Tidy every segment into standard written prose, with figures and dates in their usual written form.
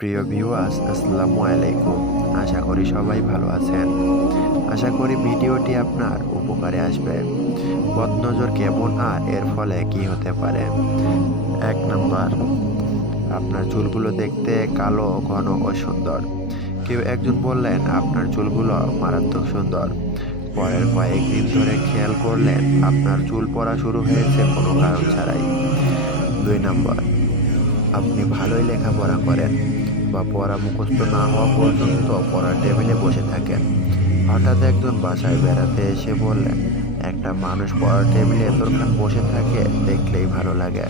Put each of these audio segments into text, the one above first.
প্রিয় ভিউয়ার্স, আসসালামু আলাইকুম। আশা করি সবাই ভালো আছেন। আশা করি ভিডিওটি আপনার উপকারে আসবে। বদনজর কেমন আর এর ফলে কি হতে পারে? ১ নাম্বার, আপনার চুলগুলো দেখতে কালো, ঘন ও সুন্দর। কেউ একজন বললেন আপনার চুলগুলো মারাত্মক সুন্দর। পরের কয়েকদিন ধরে খেয়াল করলেন আপনার চুল পড়া শুরু হয়েছে কোনো কারণ ছাড়াই। ২ নাম্বার, আপনি ভালোই লেখাপড়া করেন বা পড়া মুখস্থ না হওয়া পর্যন্ত পড়ার টেবিলে বসে থাকেন। হঠাৎ একজন বাসায় বেড়াতে এসে বললেন, একটা মানুষ পড়ার টেবিলে এতক্ষণ বসে থাকে দেখলেই ভালো লাগে।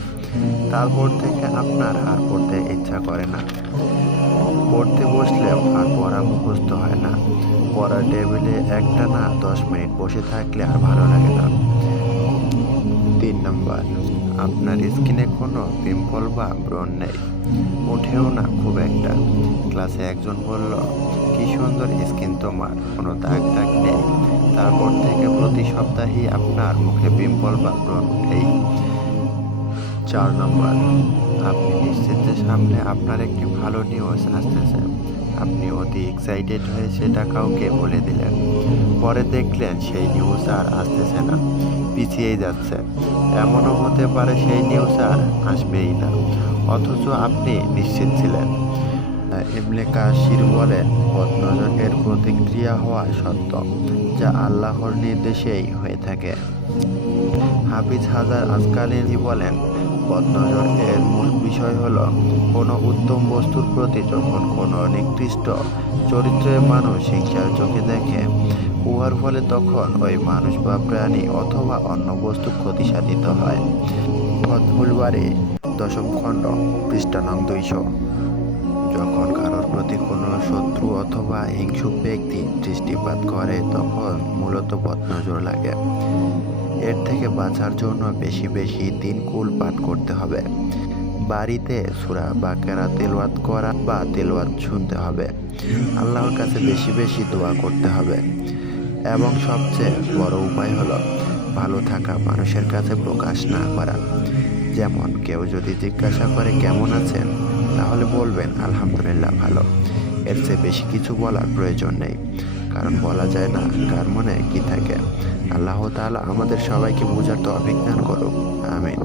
তারপর থেকে আপনার আর পড়তে ইচ্ছা করে না। পড়তে বসলেও আর পড়া মুখস্থ হয় না। পড়ার টেবিলে একটানা 10 মিনিট বসে থাকলে আর ভালো লাগে না। ৩ নাম্বার, আপনার স্কিনে কোনো পিম্পল বা ব্রণ নেই, ওঠেও না খুব একটা। ক্লাসে একজন বলল, কি সুন্দর স্কিন তোমার, কোনো দাগ টাগ নেই। তারপর থেকে প্রতি সপ্তাহেই আপনার মুখে পিম্পল বা ব্রণ উঠেই। ৪ নাম্বার, আপনি নিশ্চিত যে সামনে আপনার একটি ভালো নিউজ আসতেছে। আপনি অতি এক্সাইটেড হয়ে সেটা কাউকে বলে দিলেন। পরে দেখলেন সেই নিউজ আর আসতেছে না, পিছিয়েই যাচ্ছে। এমনও হতে পারে সেই নিউজ আর আসবেই না, অথচ আপনি নিশ্চিত ছিলেন। ইবনে কাসির বলেন, বদনজর এর প্রতিক্রিয়া হওয়া সত্য, যা আল্লাহর নির্দেশেই হয়ে থাকে। হাফিজ হাজার আসকালানি বলেন, বদনজর এর মূল বিষয় হলো কোনো উত্তম বস্তুর প্রতি যখন কোনো নিকৃষ্ট চরিত্রের মানুষ হিংসার চোখে দেখে, উহার ফলে তখন ওই মানুষ বা প্রাণী অথবা অন্য বস্তু ক্ষতিসাধিত হয়। ফতহুল বারী, ১০ম খণ্ড, পৃষ্ঠা নং ২০০। যখন কারোর প্রতি কোনো শত্রু অথবা হিংসুক ব্যক্তি দৃষ্টিপাত করে তখন মূলত বদনজর লাগে। এর থেকে বাঁচার জন্য বেশি বেশি ৩ কুল পাঠ করতে হবে। বাড়িতে সূরা বাকারা তেলাওয়াত করা বা তেলাওয়াত শুনতে হবে। আল্লাহর কাছে বেশি বেশি দোয়া করতে হবে। এবং সবচেয়ে বড় উপায় হলো ভালো থাকা মানুষের কাছে প্রকাশ না করা। যেমন কেউ যদি জিজ্ঞাসা করে কেমন আছেন, তাহলে বলবেন আলহামদুলিল্লাহ ভালো। এর চেয়ে বেশি কিছু বলার প্রয়োজন নেই, কারণ বলা যায় না কার মনে কি থাকে। আল্লাহ তাআলা আমাদের সবাইকে বোঝার তৌফিক দান করুক। আমিন।